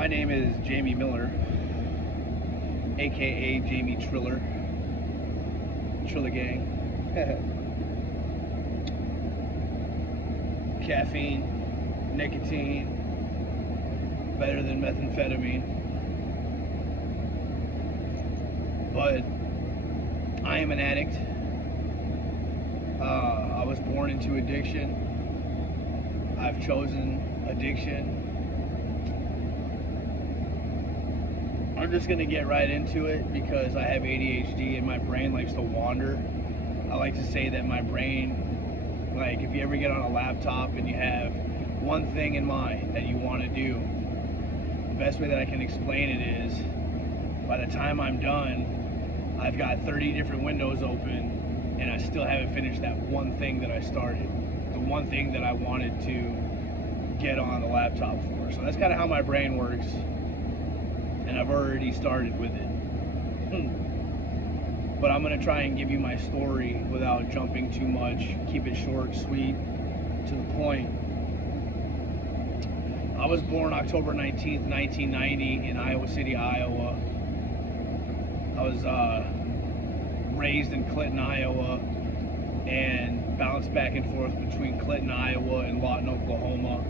My name is Jamie Miller, aka Jamie Triller, Triller Gang. Caffeine, nicotine, better than methamphetamine. But I am an addict. I was born into addiction. I've chosen addiction. I'm just gonna get right into it because I have ADHD and my brain likes to wander. I like to say that my brain, like if you ever get on a laptop and you have one thing in mind that you want to do, the best way that I can explain it is by the time I'm done, I've got 30 different windows open and I still haven't finished that one thing that I started, the one thing that I wanted to get on the laptop for. So that's kind of how my brain works, and I've already started with it. But I'm going to try and give you my story without jumping too much, keep it short, sweet, to the point. I was born October 19th, 1990 in Iowa City, Iowa. I was raised in Clinton, Iowa, and bounced back and forth between Clinton, Iowa, and Lawton, Oklahoma.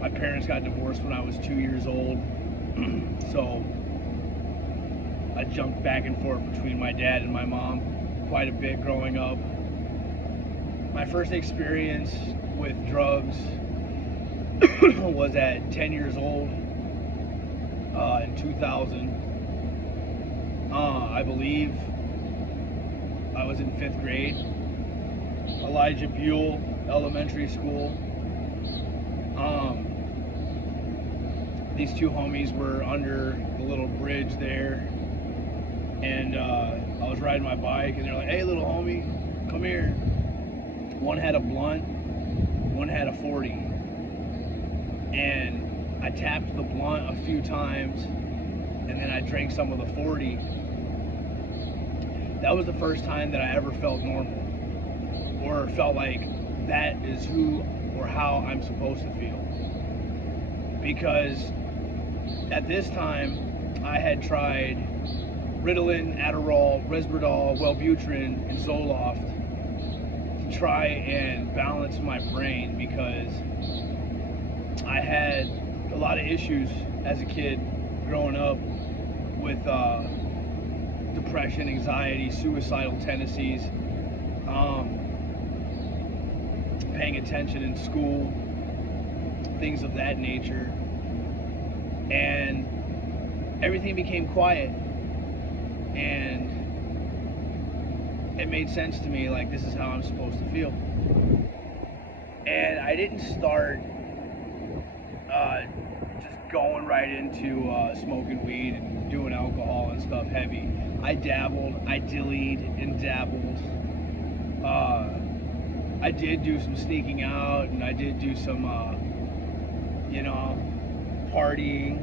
My parents got divorced when I was 2 years old, so I jumped back and forth between my dad and my mom quite a bit growing up. My first experience with drugs was at 10 years old in 2000. I believe I was in 5th grade. Elijah Buell Elementary School. These two homies were under the little bridge there, and I was riding my bike, and they're like, "Hey, little homie, come here." One had a blunt, one had a 40, and I tapped the blunt a few times, and then I drank some of the 40. That was the first time that I ever felt normal, or felt like that is who or how I'm supposed to feel. Because at this time, I had tried Ritalin, Adderall, Resveratrol, Wellbutrin, and Zoloft to try and balance my brain because I had a lot of issues as a kid growing up with depression, anxiety, suicidal tendencies, paying attention in school, things of that nature. And everything became quiet, and it made sense to me, like, this is how I'm supposed to feel. And I didn't start just going right into smoking weed and doing alcohol and stuff heavy. I dabbled, I dillied and dabbled. I did do some sneaking out, and I did do some, partying.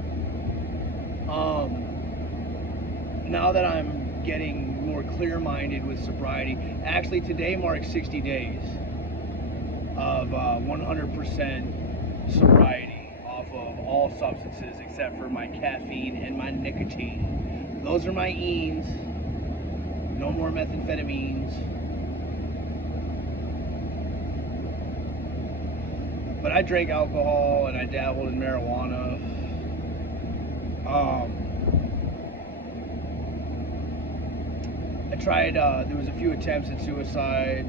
Now that I'm getting more clear-minded with sobriety, actually today marks 60 days of 100% sobriety off of all substances except for my caffeine and my nicotine. Those are my enes. No more methamphetamines. But I drank alcohol and I dabbled in marijuana. I tried, there was a few attempts at suicide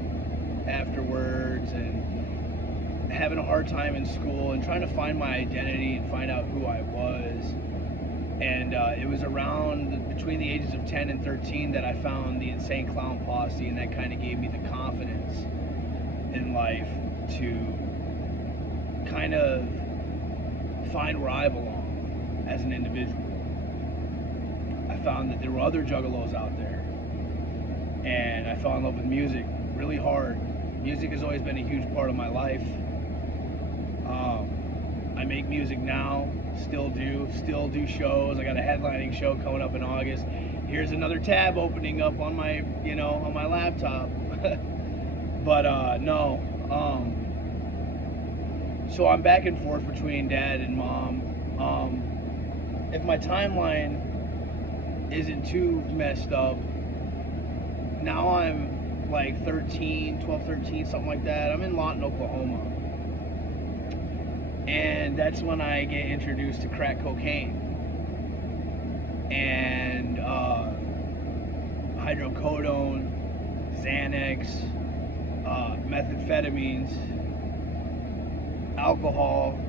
afterwards, and having a hard time in school and trying to find my identity and find out who I was. And it was around between the ages of 10 and 13 that I found the Insane Clown Posse, and that kind of gave me the confidence in life to kind of find where I belong as an individual. I found that there were other juggalos out there, and I fell in love with music really hard. Music has always been a huge part of my life. I make music now, still do shows. I got a headlining show coming up in August. Here's another tab opening up on my, on my laptop. But no. So I'm back and forth between dad and mom. if my timeline isn't too messed up, now I'm like 12, 13, something like that. I'm in Lawton, Oklahoma. And that's when I get introduced to crack cocaine and hydrocodone, Xanax, methamphetamines, alcohol.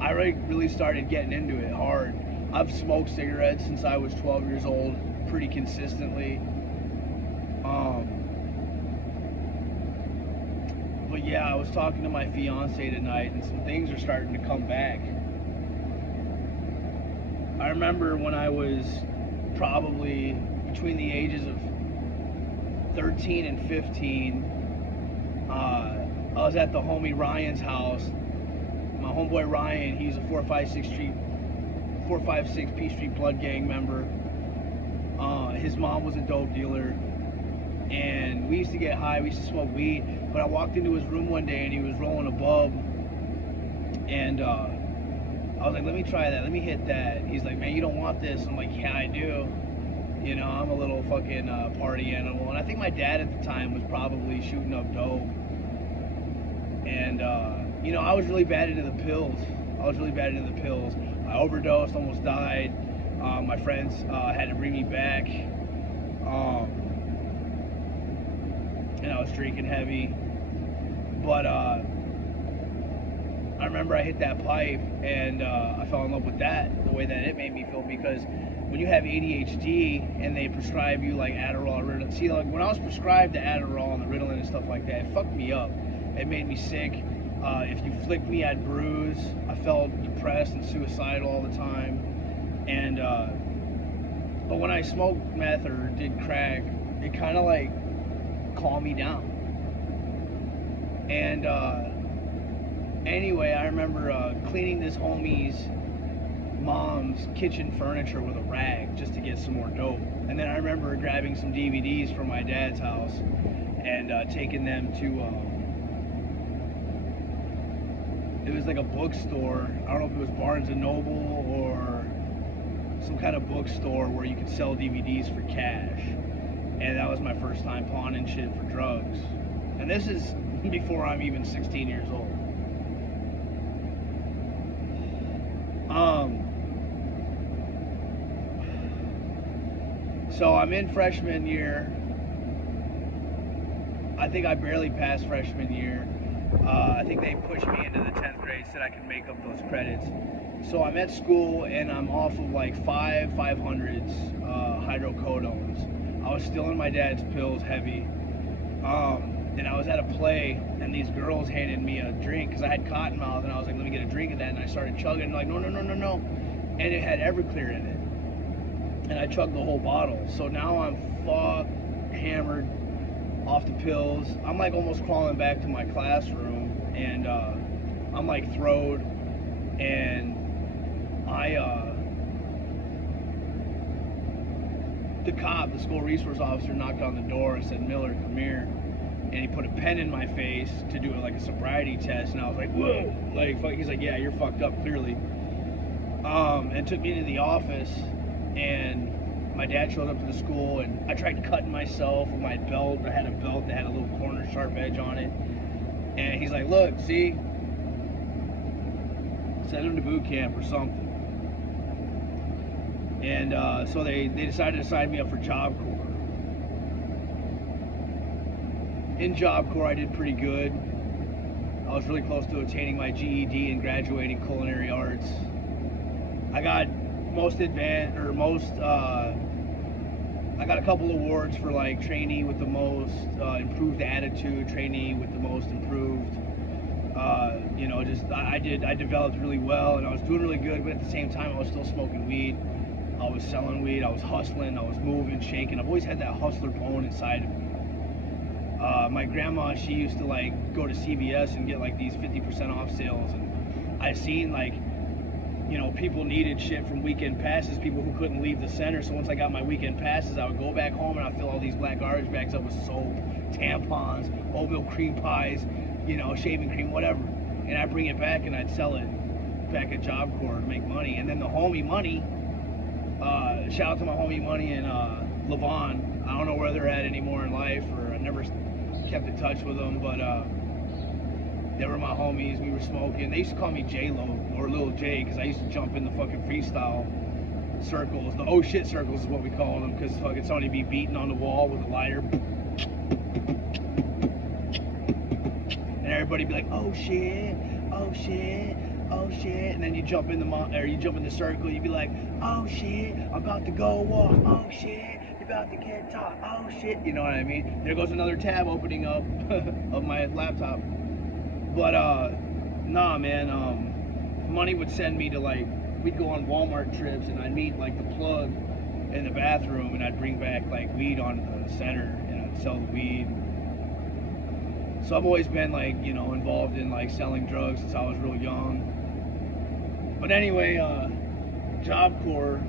I really started getting into it hard. I've smoked cigarettes since I was 12 years old, pretty consistently. But yeah, I was talking to my fiance tonight, and some things are starting to come back. I remember when I was probably between the ages of 13 and 15, I was at the homie Ryan's house. My homeboy Ryan, he's a 456 P Street Blood Gang member. His mom was a dope dealer, and we used to get high. We used to smoke weed. But I walked into his room one day, and he was rolling a bub, and I was like, "Let me try that. Let me hit that." He's like, "Man, you don't want this." I'm like, "Yeah, I do. You know, I'm a little fucking party animal." And I think my dad at the time was probably shooting up dope. And you know, I was really bad into the pills. I overdosed, almost died. My friends had to bring me back. And I was drinking heavy. But I remember I hit that pipe, and I fell in love with that, the way that it made me feel, because when you have ADHD and they prescribe you like Adderall, Ritalin, see, like when I was prescribed the Adderall and the Ritalin and stuff like that, it fucked me up. It made me sick. If you flicked me, I'd bruise. I felt depressed and suicidal all the time. And but when I smoked meth or did crack, it kind of like calmed me down. And anyway, I remember cleaning this homie's mom's kitchen furniture with a rag just to get some more dope. And then I remember grabbing some DVDs from my dad's house and taking them to it was like a bookstore. I don't know if it was Barnes and Noble or some kind of bookstore where you could sell DVDs for cash. And that was my first time pawning shit for drugs. And this is before I'm even 16 years old. So I'm in freshman year. I think I barely passed freshman year. I think they pushed me into the 10th grade, said I could make up those credits. So I'm at school and I'm off of like 500s hydrocodones. I was still in my dad's pills heavy. And I was at a play, and these girls handed me a drink because I had cotton mouth, and I was like, "Let me get a drink of that." And I started chugging, like, no. And it had Everclear in it. And I chugged the whole bottle. So now I'm fucked, hammered, off the pills. I'm like almost crawling back to my classroom, and I'm like throwed, and the cop, the school resource officer, knocked on the door and said, "Miller, come here." And he put a pen in my face to do like a sobriety test, and I was like, "Whoa!" Like, fuck. He's like, "Yeah, you're fucked up, clearly." And took me into the office, and my dad showed up to the school, and I tried cutting myself with my belt. I had a belt that had a little corner sharp edge on it, and he's like, "Look, see, send him to boot camp or something." And so they decided to sign me up for Job Corps. In Job Corps, I did pretty good. I was really close to attaining my GED and graduating culinary arts. I got I got a couple awards for like trainee with the most improved attitude, trainee with the most improved. You know, just I developed really well, and I was doing really good, but at the same time I was still smoking weed. I was selling weed, I was hustling, I was moving, shaking. I've always had that hustler bone inside of me. My grandma, she used to like go to CVS and get like these 50% off sales, and I've seen like, you know, people needed shit from weekend passes, people who couldn't leave the center. So once I got my weekend passes, I would go back home and I'd fill all these black garbage bags up with soap, tampons, oatmeal cream pies, you know, shaving cream, whatever. And I'd bring it back and I'd sell it back at Job Corps to make money. And then the homie money Shout out to my homie Money and Levon. I don't know where they're at anymore in life, or I never kept in touch with them, but they were my homies. We were smoking. They used to call me J-Lo or Lil J because I used to jump in the fucking freestyle circles. The oh shit circles is what we call them, because fucking somebody be beating on the wall with a lighter. And everybody be like, oh shit, oh shit, oh shit. And then you jump in the circle, you be like, oh shit, I'm about to go walk, oh shit, you're about to get taught, oh shit. You know what I mean? There goes another tab opening up of my laptop. But nah man, Money would send me to like, we'd go on Walmart trips and I'd meet like the plug in the bathroom and I'd bring back like weed on the center and I'd sell the weed. So I've always been like, you know, involved in like selling drugs since I was real young. But anyway, Job Corps,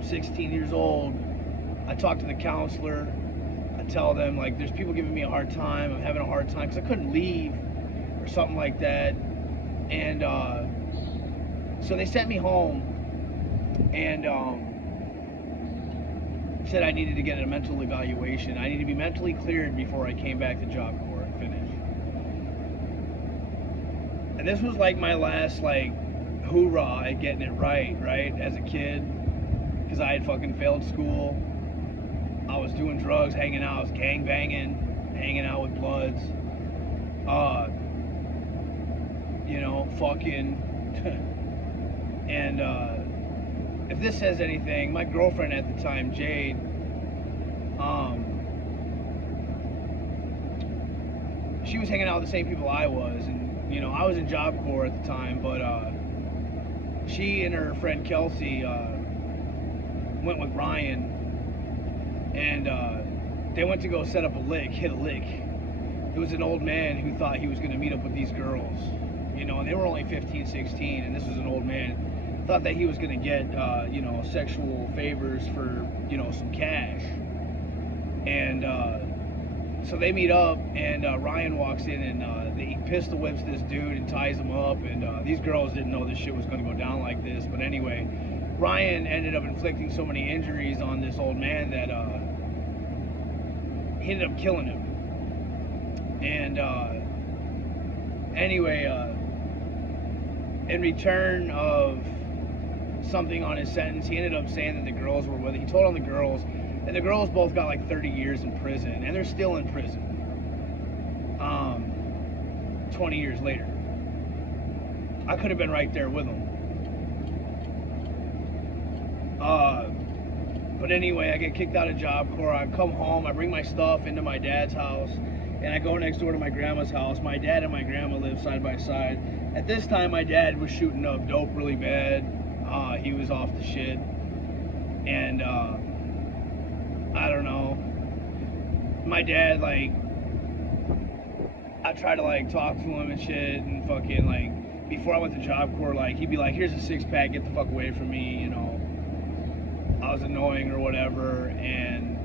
16 years old, I talk to the counselor. I tell them like there's people giving me a hard time. I'm having a hard time because I couldn't leave or something like that. And so they sent me home and said I needed to get a mental evaluation. I needed to be mentally cleared before I came back to Job Corps and finished. And this was like my last like hoorah at getting it right as a kid, because I had fucking failed school. I was doing drugs, hanging out, I was gang banging, hanging out with Bloods, you know, fucking. And if this says anything, my girlfriend at the time, Jade, she was hanging out with the same people I was, and you know, I was in Job Corps at the time, but she and her friend Kelsey went with Ryan, and they went to go set up a lick, hit a lick. It was an old man who thought he was going to meet up with these girls, you know, and they were only 15, 16, and this was an old man. Thought that he was going to get, you know, sexual favors for, you know, some cash. And so they meet up, and Ryan walks in, and he pistol whips this dude and ties him up. And these girls didn't know this shit was going to go down like this. But anyway, Ryan ended up inflicting so many injuries on this old man that he ended up killing him. And anyway, in return of something on his sentence, he ended up saying that the girls were with him. He told on the girls, and the girls both got like 30 years in prison, and they're still in prison 20 years later. I could have been right there with them. But anyway, I get kicked out of Job Corps. I come home, I bring my stuff into my dad's house, and I go next door to my grandma's house. My dad and my grandma live side by side. At this time, my dad was shooting up dope really bad. He was off the shit. And I don't know. My dad, like, I tried to like talk to him and shit, and fucking like before I went to Job Corps, like he'd be like, "Here's a 6-pack, get the fuck away from me," you know. I was annoying or whatever, and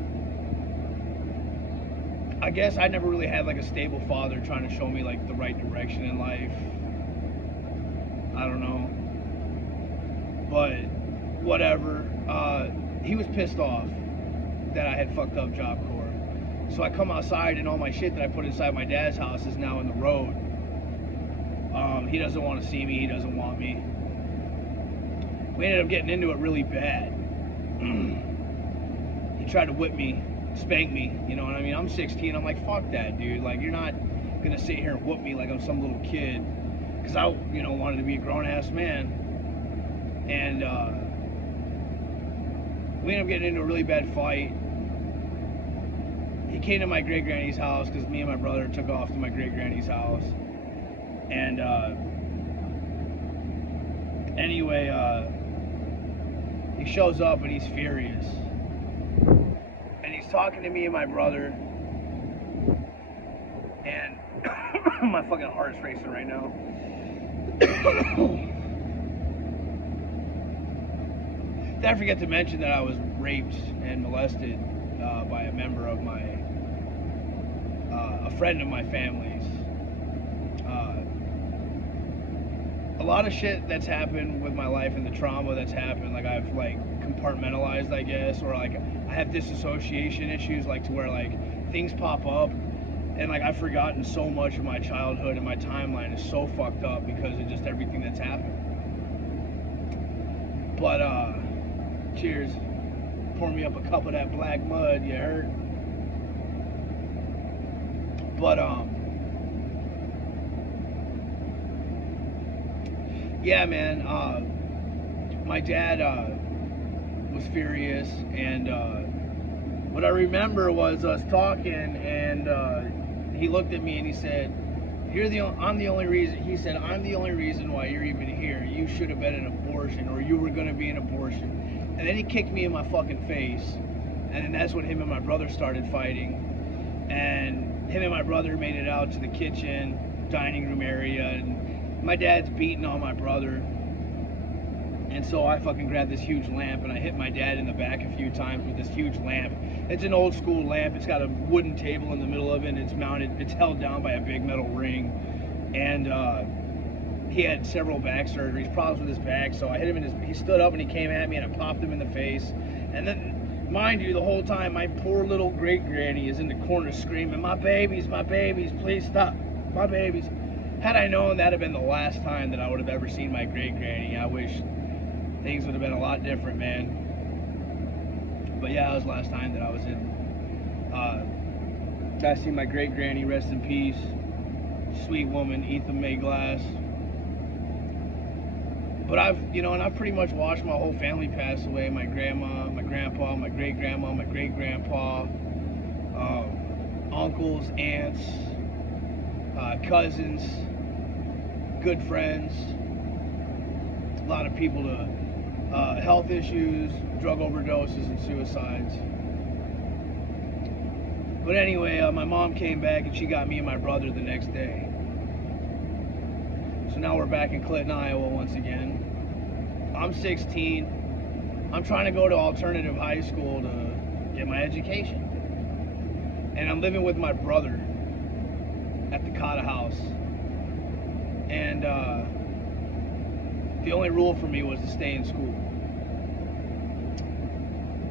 I guess I never really had like a stable father trying to show me like the right direction in life. I don't know, but whatever. He was pissed off that I had fucked up Job Corps. So I come outside and all my shit that I put inside my dad's house is now in the road. He doesn't want to see me, he doesn't want me. We ended up getting into it really bad. He tried to whip me, spank me, you know what I mean? I'm 16, I'm like, fuck that, dude. Like, you're not gonna sit here and whoop me like I'm some little kid. Because I, you know, wanted to be a grown-ass man. And we ended up getting into a really bad fight. He came to my great-granny's house because me and my brother took off to my great-granny's house. And anyway, he shows up and he's furious. And he's talking to me and my brother. And my fucking heart's racing right now. Did I forget to mention that I was raped and molested by a member of my, a friend of my family's. a lot of shit that's happened with my life and the trauma that's happened, like I've like compartmentalized, I guess, or like I have disassociation issues, like to where like things pop up and like I've forgotten so much of my childhood, and my timeline is so fucked up because of just everything that's happened. But cheers. Pour me up a cup of that black mud, you heard? But yeah, man, my dad was furious, and what I remember was us talking, and he looked at me and he said, I'm the only reason," he said, "I'm the only reason why you're even here. You should have been an abortion, or you were going to be an abortion." And then he kicked me in my fucking face, and then that's when him and my brother started fighting, and him and my brother made it out to the kitchen, dining room area, and my dad's beating on my brother. And so I fucking grabbed this huge lamp and I hit my dad in the back a few times with this huge lamp. It's an old school lamp. It's got a wooden table in the middle of it, and it's mounted, it's held down by a big metal ring. And he had several back surgeries, problems with his back, so I hit him in his, he stood up and he came at me and I popped him in the face. And then, mind you, the whole time my poor little great granny is in the corner screaming, my babies, please stop, my babies. Had I known that'd have been the last time that I would have ever seen my great granny, I wish things would have been a lot different, man. But yeah, that was the last time that I was in. I see my great granny, rest in peace. Sweet woman, Ethan May Glass. But I've pretty much watched my whole family pass away. My grandma, my grandpa, my great grandma, my great grandpa, uncles, aunts, cousins, good friends, a lot of people to health issues, drug overdoses, and suicides. But anyway, my mom came back and she got me and my brother the next day. So now we're back in Clinton, Iowa once again. I'm 16. I'm trying to go to alternative high school to get my education. And I'm living with my brother at the Cotta house. And the only rule for me was to stay in school.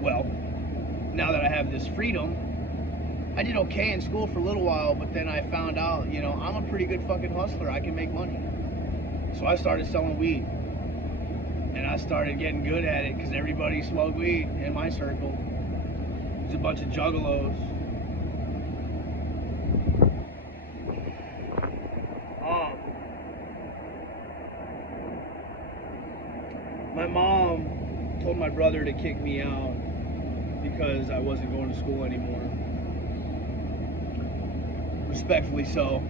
Well, now that I have this freedom, I did okay in school for a little while, but then I found out, I'm a pretty good fucking hustler. I can make money. So I started selling weed. And I started getting good at it because everybody smoked weed in my circle. There's a bunch of juggalos. My mom told my brother to kick me out because I wasn't going to school anymore. Respectfully so.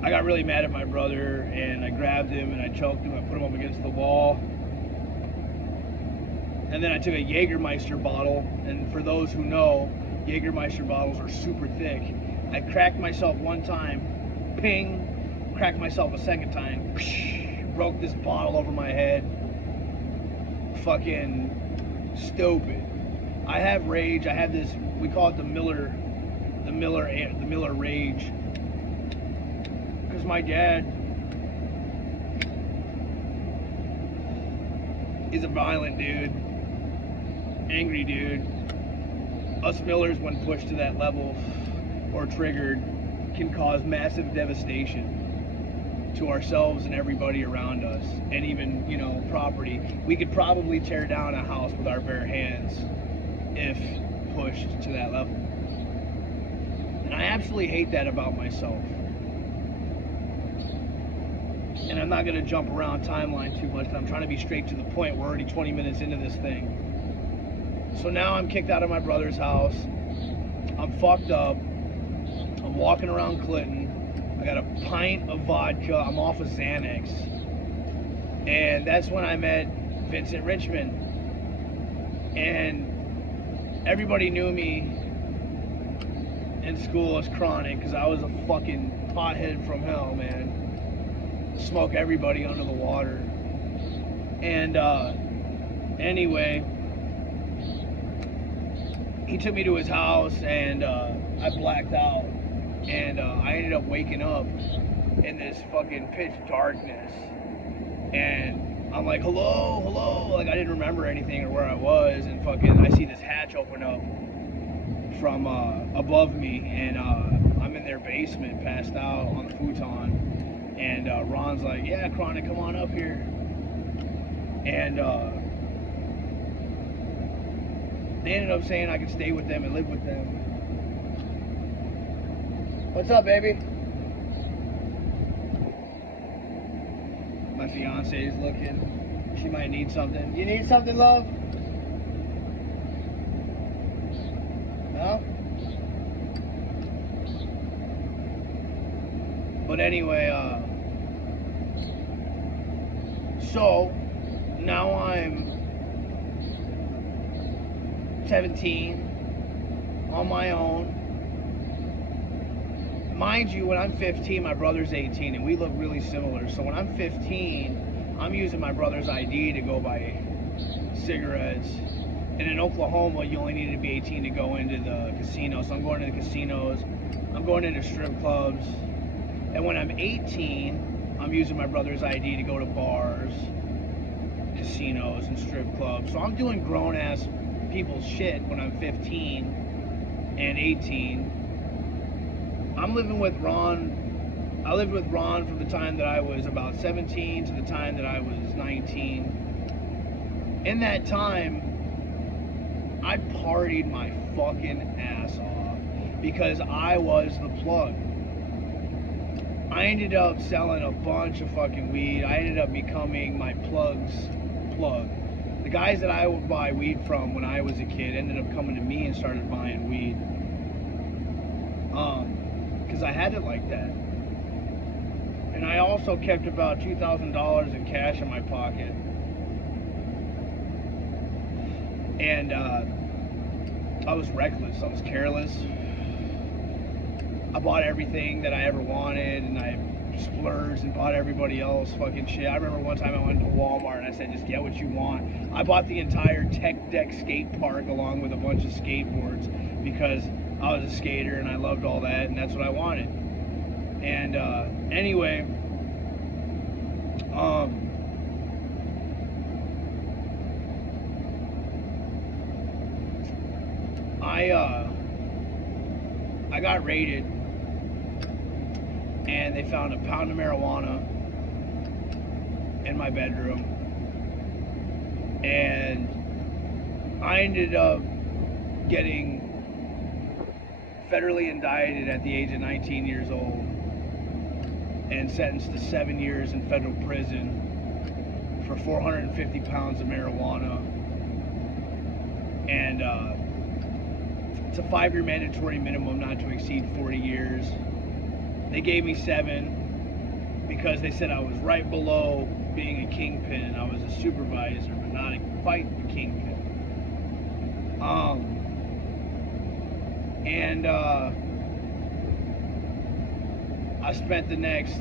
I got really mad at my brother and I grabbed him and I choked him. I put him up against the wall. And then I took a Jägermeister bottle, and for those who know, Jägermeister bottles are super thick. I cracked myself one time, ping, cracked myself a second time, psh, broke this bottle over my head. Fucking stupid. I have rage. I have this, we call it the Miller rage. Because my dad is a violent dude, angry dude. Us Millers, when pushed to that level or triggered, can cause massive devastation to ourselves and everybody around us, and even, property. We could probably tear down a house with our bare hands if pushed to that level. And I absolutely hate that about myself. And I'm not going to jump around timeline too much. I'm trying to be straight to the point. We're already 20 minutes into this thing. So now I'm kicked out of my brother's house. I'm fucked up. I'm walking around Clinton. I got a pint of vodka. I'm off of Xanax. And that's when I met Vincent Richmond. And everybody knew me in school as Chronic because I was a fucking pothead from hell, man. Smoke everybody under the water. And anyway, he took me to his house and I blacked out, and I ended up waking up in this fucking pitch darkness. And I'm like, hello, hello. Like, I didn't remember anything or where I was. And fucking, I see this hatch open up from above me. And I'm in their basement, passed out on the futon. And Ron's like, yeah, Chronic, come on up here. And they ended up saying I could stay with them and live with them. What's up, baby? My fiance is looking. She might need something. You need something, love? No? But anyway, so now I'm 17 on my own. Mind you, when I'm 15, my brother's 18, and we look really similar. So when I'm 15, I'm using my brother's ID to go buy cigarettes. And in Oklahoma, you only need to be 18 to go into the casino. So I'm going to the casinos. I'm going into strip clubs. And when I'm 18, I'm using my brother's ID to go to bars, casinos, and strip clubs. So I'm doing grown-ass people's shit when I'm 15 and 18. I'm living with Ron. I lived with Ron from the time that I was about 17 to the time that I was 19. In that time, I partied my fucking ass off because I was the plug. I ended up selling a bunch of fucking weed. I ended up becoming my plug's plug. The guys that I would buy weed from when I was a kid ended up coming to me and started buying weed. Because I had it like that. And I also kept about $2,000 in cash in my pocket. And I was reckless. I was careless. I bought everything that I ever wanted, and I splurged and bought everybody else fucking shit. I remember one time I went to Walmart and I said, just get what you want. I bought the entire Tech Deck skate park along with a bunch of skateboards because I was a skater and I loved all that, and that's what I wanted. And anyway, I got raided, and they found a pound of marijuana in my bedroom, and I ended up getting federally indicted at the age of 19 years old and sentenced to 7 years in federal prison for 450 pounds of marijuana. And it's a 5-year mandatory minimum not to exceed 40 years. They gave me 7 because they said I was right below being a kingpin. I was a supervisor, but not quite a kingpin. And I spent the next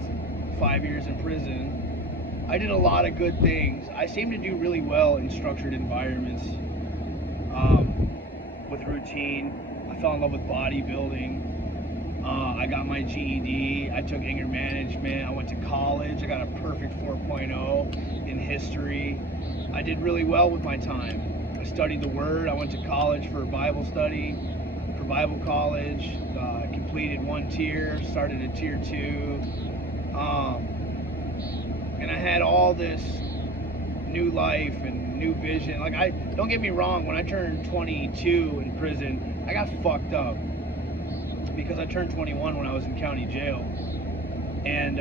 5 years in prison. I did a lot of good things. I seemed to do really well in structured environments with routine. I fell in love with bodybuilding. I got my GED. I took anger management. I went to college. I got a perfect 4.0 in history. I did really well with my time. I studied the Word. I went to college for Bible study, for Bible college. Completed 1 tier, started a tier 2. And I had all this new life and new vision. Like, don't get me wrong, when I turned 22 in prison, I got fucked up because I turned 21 when I was in county jail. And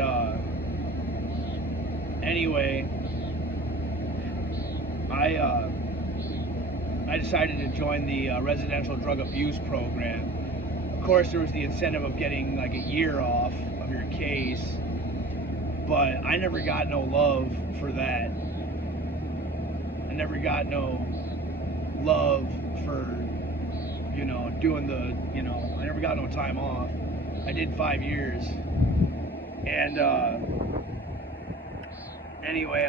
anyway, I decided to join the residential drug abuse program. Of course, there was the incentive of getting like a year off of your case, but I never got no love for that. I never got no love for, doing the, I never got no time off. I did 5 years. And anyway,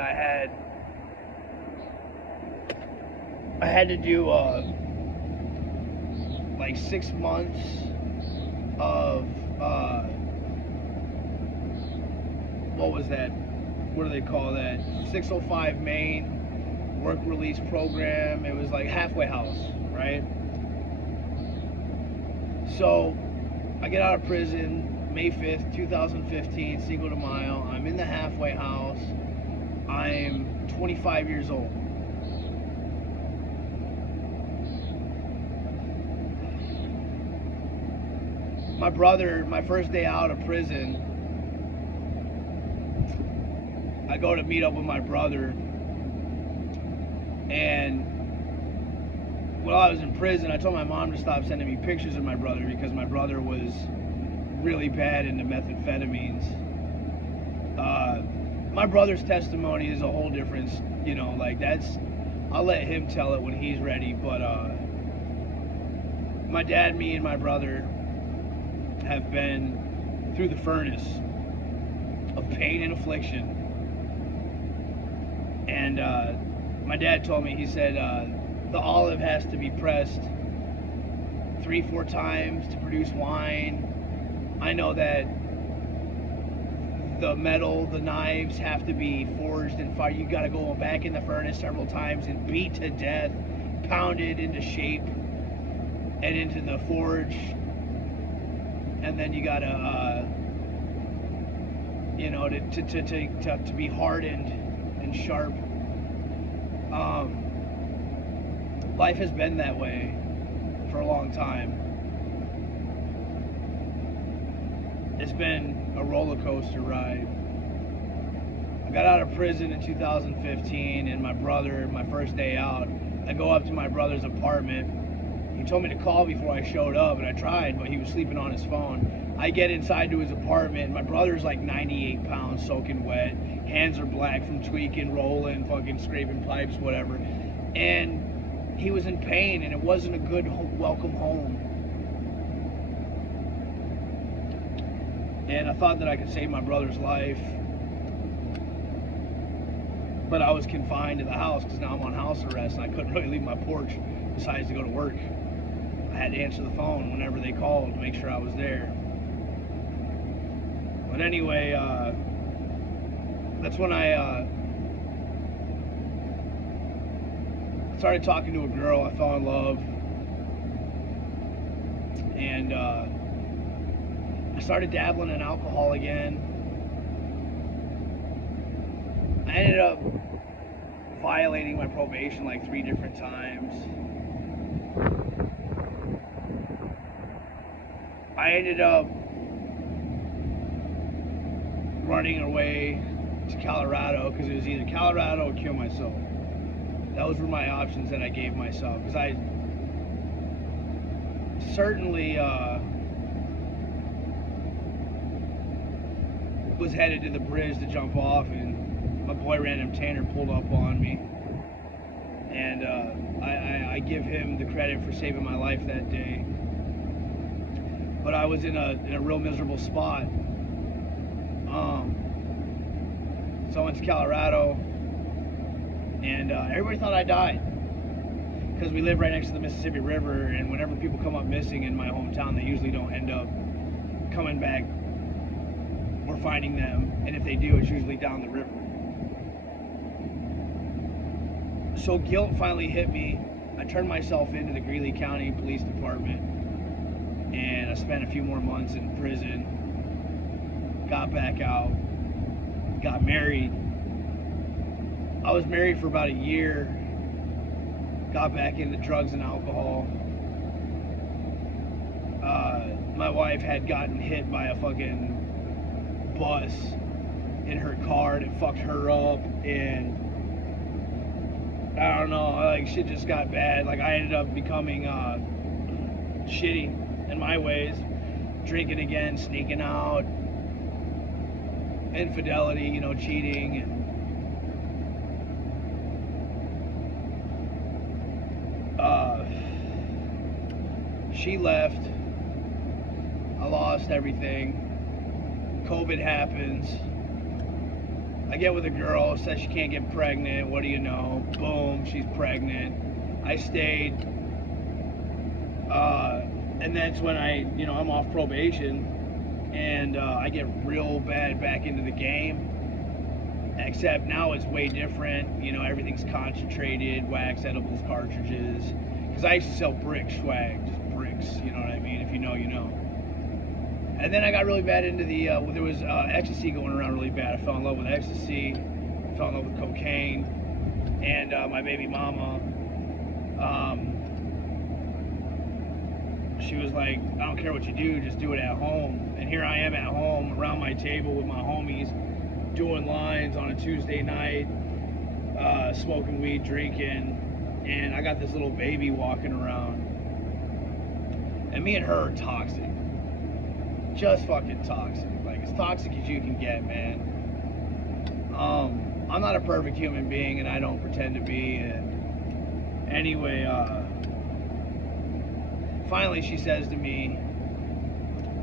I had to do like 6 months of what was that? What do they call that? 605 Main work release program. It was like halfway house, right? So I get out of prison May 5th, 2015, Cinco de Mayo. I'm in the halfway house. I'm 25 years old. My brother, my first day out of prison, I go to meet up with my brother, and while I was in prison, I told my mom to stop sending me pictures of my brother because my brother was really bad into methamphetamines. My brother's testimony is a whole different, like I'll let him tell it when he's ready, but my dad, me, and my brother have been through the furnace of pain and affliction. And my dad told me, he said, the olive has to be pressed 3-4 times to produce wine. I know that the metal, the knives have to be forged and fire. You got to go back in the furnace several times and beat to death, pounded into shape and into the forge. And then you got to be hardened and sharp. Life has been that way for a long time. It's been a roller coaster ride. I got out of prison in 2015, and my brother, my first day out, I go up to my brother's apartment. He told me to call before I showed up, and I tried, but he was sleeping on his phone. I get inside to his apartment, and my brother's like 98 pounds, soaking wet. Hands are black from tweaking, rolling, fucking scraping pipes, whatever. And he was in pain, and it wasn't a good welcome home. And I thought that I could save my brother's life. But I was confined to the house because now I'm on house arrest, and I couldn't really leave my porch besides to go to work. I had to answer the phone whenever they called to make sure I was there. But anyway, that's when I started talking to a girl. I fell in love, and I started dabbling in alcohol again. I ended up violating my probation like 3 different times. I ended up running away to Colorado because it was either Colorado or kill myself. Those were my options that I gave myself, because I certainly was headed to the bridge to jump off, and my boy Random Tanner pulled up on me, and I give him the credit for saving my life that day. But I was in a real miserable spot. So I went to Colorado, and everybody thought I died because we live right next to the Mississippi River, and whenever people come up missing in my hometown, they usually don't end up coming back or finding them, and if they do, it's usually down the river. So guilt finally hit me. I turned myself into the Greeley County Police Department, and I spent a few more months in prison, got back out, got married. I was married for about a year, got back into drugs and alcohol. My wife had gotten hit by a fucking bus in her car, and it fucked her up, and I don't know, like shit just got bad. Like I ended up becoming shitty in my ways, drinking again, sneaking out, infidelity, cheating, and she left. I lost everything. COVID happens. I get with a girl, says she can't get pregnant. What do you know? Boom, she's pregnant. I stayed. And that's when I'm off probation, and I get real bad back into the game. except now it's way different. You know, everything's concentrated, wax edibles, cartridges. Because I used to sell brick swag, just bricks, you know what I mean? If you know, you know. And then I got really bad into the, there was ecstasy going around really bad. I fell in love with ecstasy, fell in love with cocaine, and my baby mama, she was like, I don't care what you do, just do it at home. And here I am at home around my table with my homies, doing lines on a Tuesday night, smoking weed, drinking, and I got this little baby walking around. And me and her are toxic. Just fucking toxic. Like, as toxic as you can get, man. I'm not a perfect human being, and I don't pretend to be. And anyway, finally she says to me,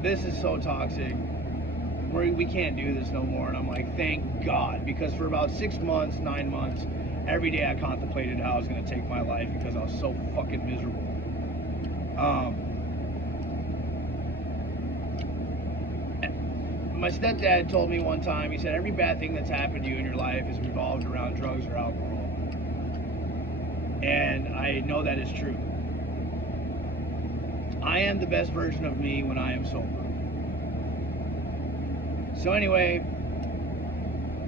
this is so toxic. We can't do this no more. And I'm like, thank God. Because for about 6 months, 9 months, every day I contemplated how I was going to take my life because I was so fucking miserable. My stepdad told me one time, he said, every bad thing that's happened to you in your life is revolved around drugs or alcohol. And I know that is true. I am the best version of me when I am sober. So anyway,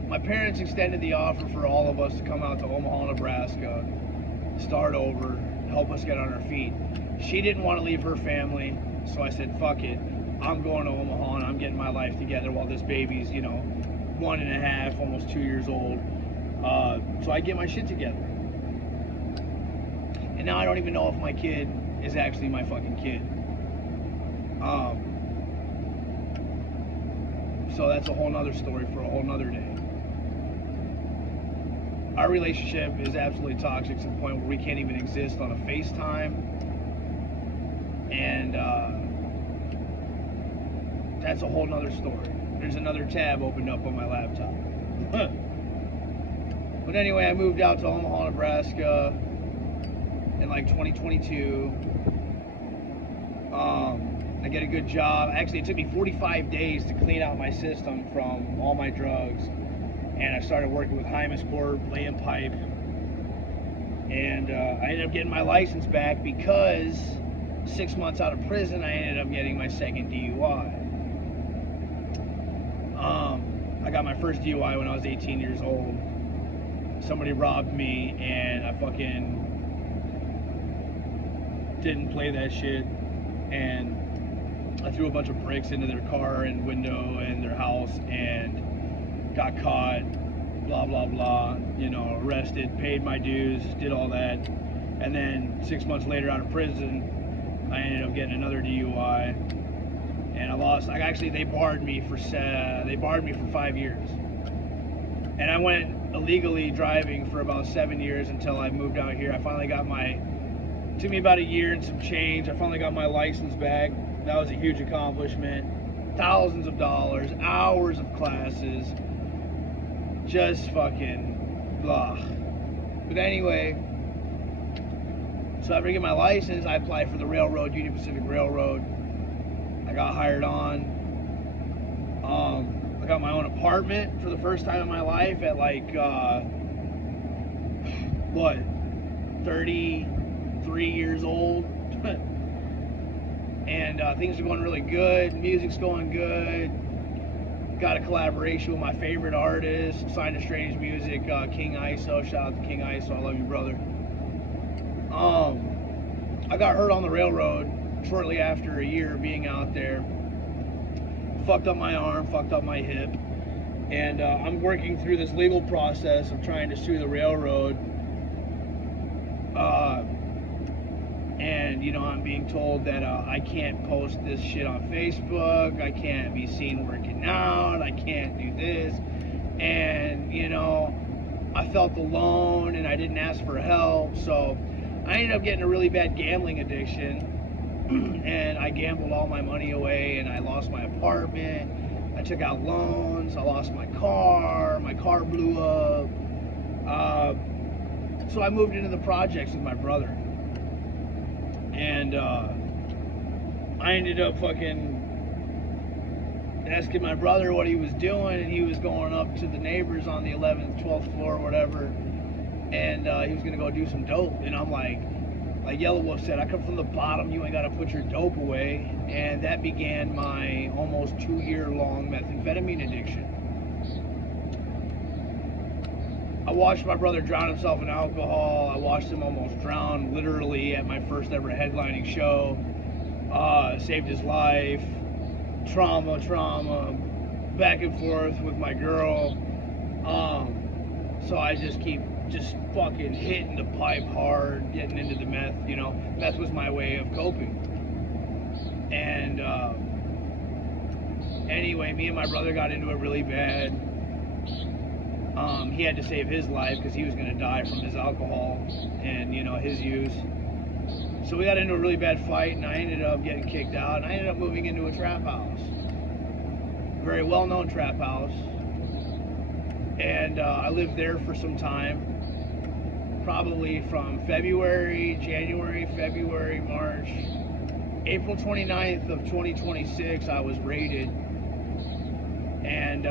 my parents extended the offer for all of us to come out to Omaha, Nebraska, start over, help us get on our feet. She didn't want to leave her family, so I said, fuck it. I'm going to Omaha and I'm getting my life together while this baby's, 1.5, almost 2 years old. So I get my shit together. And now I don't even know if my kid is actually my fucking kid. So that's a whole nother story for a whole nother day. Our relationship is absolutely toxic to the point where we can't even exist on a FaceTime. And that's a whole nother story. There's another tab opened up on my laptop. But anyway, I moved out to Omaha, Nebraska in like 2022. I get a good job. Actually, it took me 45 days to clean out my system from all my drugs. And I started working with Hymus Corp, laying pipe. And I ended up getting my license back because 6 months out of prison, I ended up getting my second DUI. I got my first DUI when I was 18 years old. Somebody robbed me and I fucking didn't play that shit, and I threw a bunch of bricks into their car and window and their house and got caught, blah blah blah, arrested, paid my dues, did all that, and then 6 months later out of prison, I ended up getting another DUI. And I lost. They barred me for 5 years, and I went illegally driving for about 7 years until I moved out here. I finally got took me about a year and some change. I finally got my license back. That was a huge accomplishment. Thousands of dollars, hours of classes, just fucking blah. But anyway, so after I get my license, I applied for the railroad, Union Pacific Railroad. I got hired on. I got my own apartment for the first time in my life at 33 years old. And things are going really good. Music's going good. Got a collaboration with my favorite artist, Sign of Strange Music, King ISO. Shout out to King ISO. I love you, brother. I got hurt on the railroad shortly after a year being out there. Fucked up my arm, fucked up my hip, and I'm working through this legal process of trying to sue the railroad. And I'm being told that I can't post this shit on Facebook, I can't be seen working out, I can't do this, and I felt alone and I didn't ask for help, so I ended up getting a really bad gambling addiction. And I gambled all my money away, and I lost my apartment, I took out loans, I lost my car blew up. So I moved into the projects with my brother, and I ended up fucking asking my brother what he was doing, and he was going up to the neighbors on the 11th, 12th floor, whatever, and he was gonna go do some dope. And I'm like Yellow Wolf said, I come from the bottom, you ain't gotta put your dope away. And that began my almost 2-year-long methamphetamine addiction. I watched my brother drown himself in alcohol. I watched him almost drown, literally, at my first ever headlining show. Saved his life. Trauma, back and forth with my girl. So I just keep fucking hitting the pipe hard, getting into the meth. Meth was my way of coping. And anyway, me and my brother got into it really bad. He had to save his life because he was going to die from his alcohol and, his use. So we got into a really bad fight, and I ended up getting kicked out, and I ended up moving into a trap house. Very well-known trap house. And I lived there for some time, probably from January, February, March. April 29th of 2026, I was raided, and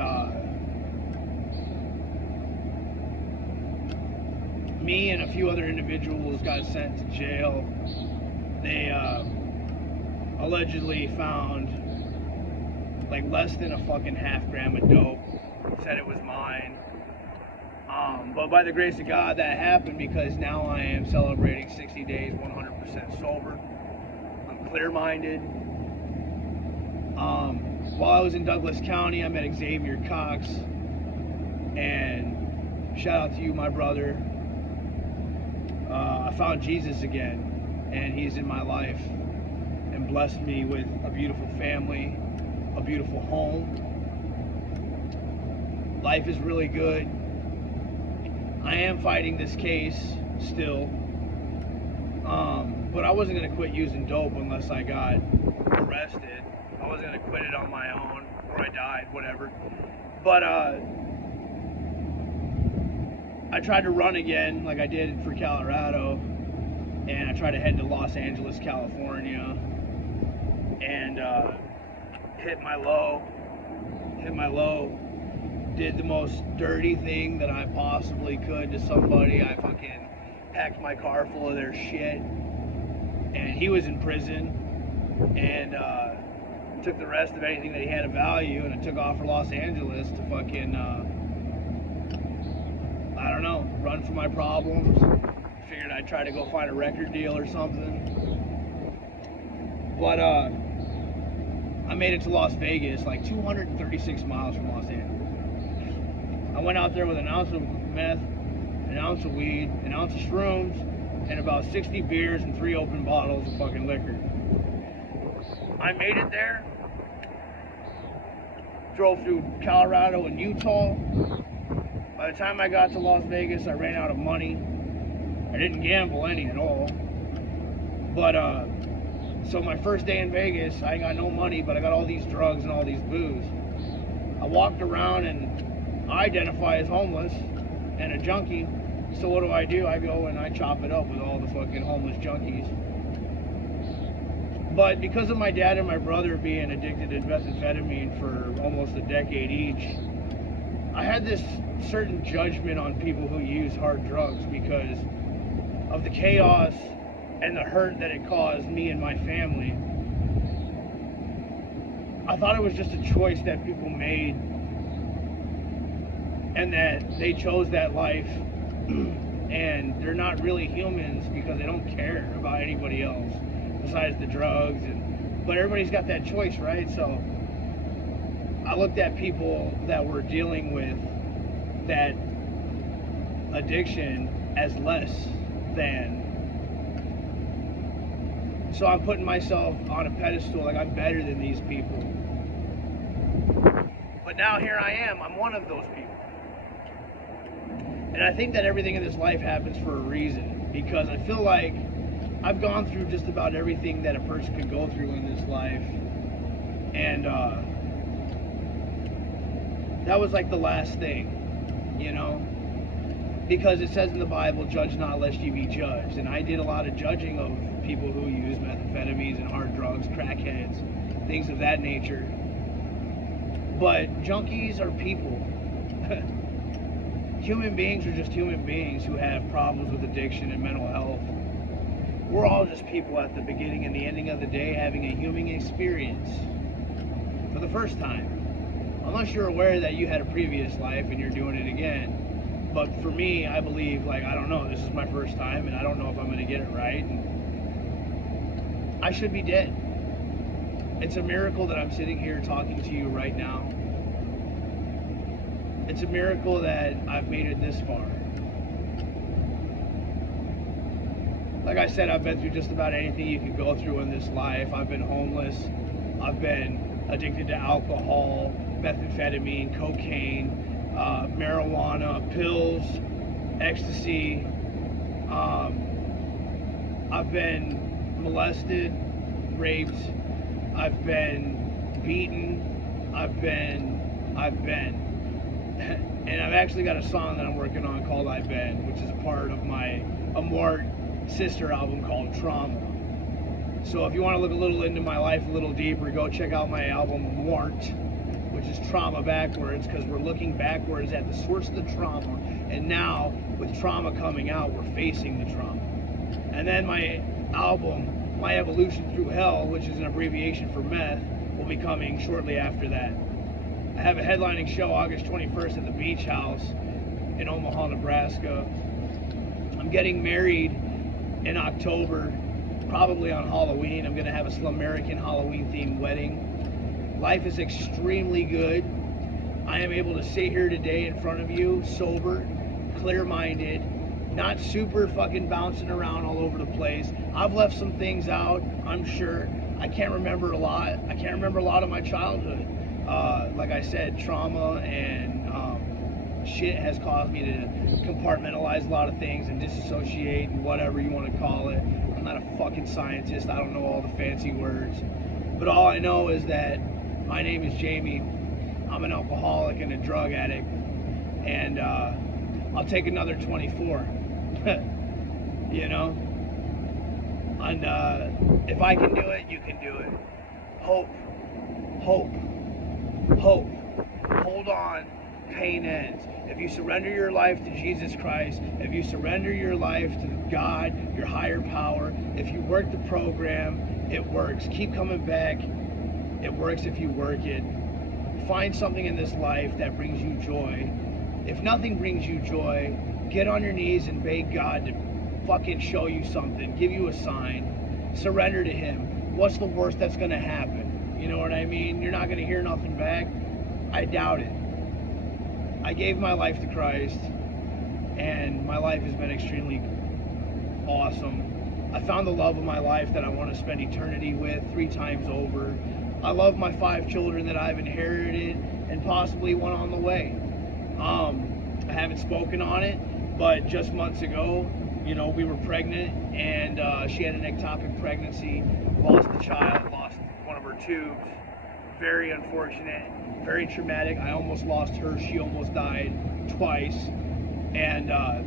me and a few other individuals got sent to jail. They allegedly found like less than a fucking half gram of dope, said it was mine. But by the grace of God, that happened because now I am celebrating 60 days 100% sober. I'm clear-minded. While I was in Douglas County, I met Xavier Cox, and shout out to you, my brother. I found Jesus again, and he's in my life and blessed me with a beautiful family, a beautiful home. Life is really good. I am fighting this case still, but I wasn't going to quit using dope unless I got arrested. I wasn't going to quit it on my own, or I died, whatever. But I tried to run again like I did for Colorado, and I tried to head to Los Angeles, California, and hit my low, did the most dirty thing that I possibly could to somebody. I fucking packed my car full of their shit, and he was in prison, and took the rest of anything that he had of value, and I took off for Los Angeles to fucking I don't know, run from my problems. Figured I'd try to go find a record deal or something. But I made it to Las Vegas, like 236 miles from Los Angeles. I went out there with an ounce of meth, an ounce of weed, an ounce of shrooms, and about 60 beers and 3 open bottles of fucking liquor. I made it there. Drove through Colorado and Utah. By the time I got to Las Vegas, I ran out of money. I didn't gamble any at all. But, so my first day in Vegas, I got no money, but I got all these drugs and all these booze. I walked around, and I identify as homeless and a junkie. So what do? I go and I chop it up with all the fucking homeless junkies. But because of my dad and my brother being addicted to methamphetamine for almost a decade each, I had this certain judgment on people who use hard drugs because of the chaos and the hurt that it caused me and my family. I thought it was just a choice that people made, and that they chose that life, and they're not really humans because they don't care about anybody else besides the drugs. But everybody's got that choice, right? So I looked at people that were dealing with that addiction as less than. So I'm putting myself on a pedestal like I'm better than these people. But now here I am, I'm one of those people. And I think that everything in this life happens for a reason, because I feel like I've gone through just about everything that a person could go through in this life. And that was like the last thing, you know? Because it says in the Bible, judge not lest you be judged. And I did a lot of judging of people who use methamphetamines and hard drugs, crackheads, things of that nature. But junkies are people. Human beings are just human beings who have problems with addiction and mental health. We're all just people at the beginning and the ending of the day having a human experience for the first time. Unless you're aware that you had a previous life and you're doing it again. But for me, I believe, like, I don't know, this is my first time and I don't know if I'm going to get it right. And I should be dead. It's a miracle that I'm sitting here talking to you right now. It's a miracle that I've made it this far. Like I said, I've been through just about anything you can go through in this life. I've been homeless. I've been addicted to alcohol, methamphetamine, cocaine, marijuana, pills, ecstasy. I've been molested, raped. I've been beaten. I've been. And I've actually got a song that I'm working on called I've Been, which is a part of my Amort sister album called Trauma. So if you want to look a little into my life a little deeper, go check out my album Amort, which is trauma backwards, because we're looking backwards at the source of the trauma. And now, with trauma coming out, we're facing the trauma. And then my album, My Evolution Through Hell, which is an abbreviation for meth, will be coming shortly after that. I have a headlining show August 21st at the Beach House in Omaha, Nebraska. I'm getting married in October, probably on Halloween. I'm going to have a Slumerican Halloween themed wedding. Life is extremely good. I am able to sit here today in front of you, sober, clear-minded, not super fucking bouncing around all over the place. I've left some things out, I'm sure. I can't remember a lot. I can't remember a lot of my childhood. Like I said, trauma and shit has caused me to compartmentalize a lot of things and disassociate and whatever you want to call it. I'm not a fucking scientist. I don't know all the fancy words. But all I know is that my name is Jamie. I'm an alcoholic and a drug addict. And I'll take another 24. You know? And if I can do it, you can do it. Hope. Hope. Hope. Hold on. Pain ends. If you surrender your life to Jesus Christ, if you surrender your life to God, your higher power, if you work the program, it works. Keep coming back. It works if you work it. Find something in this life that brings you joy. If nothing brings you joy, get on your knees and beg God to fucking show you something, give you a sign. Surrender to Him. What's the worst that's going to happen? You know what I mean? You're not going to hear nothing back. I doubt it. I gave my life to Christ, and my life has been extremely awesome. I found the love of my life that I want to spend eternity with 3 times over. I love my 5 children that I've inherited, and possibly one on the way. I haven't spoken on it, but just months ago, you know, we were pregnant, and she had an ectopic pregnancy, lost the child, lost one of her tubes. Very unfortunate, very traumatic. I almost lost her. She almost died twice. And I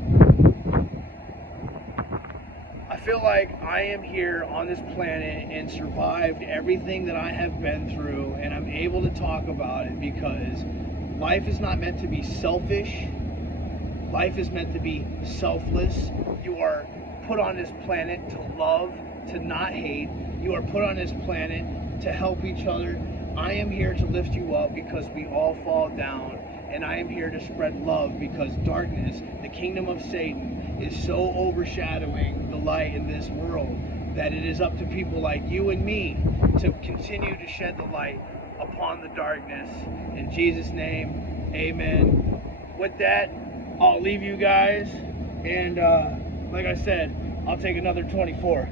feel like I am here on this planet and survived everything that I have been through, and I'm able to talk about it because life is not meant to be selfish. Life is meant to be selfless. You are put on this planet to love, to not hate. You are put on this planet to help each other. I am here to lift you up because we all fall down, and I am here to spread love because darkness, the kingdom of Satan, is so overshadowing the light in this world that it is up to people like you and me to continue to shed the light upon the darkness. In Jesus' name, amen. With that, I'll leave you guys, and like I said, I'll take another 24.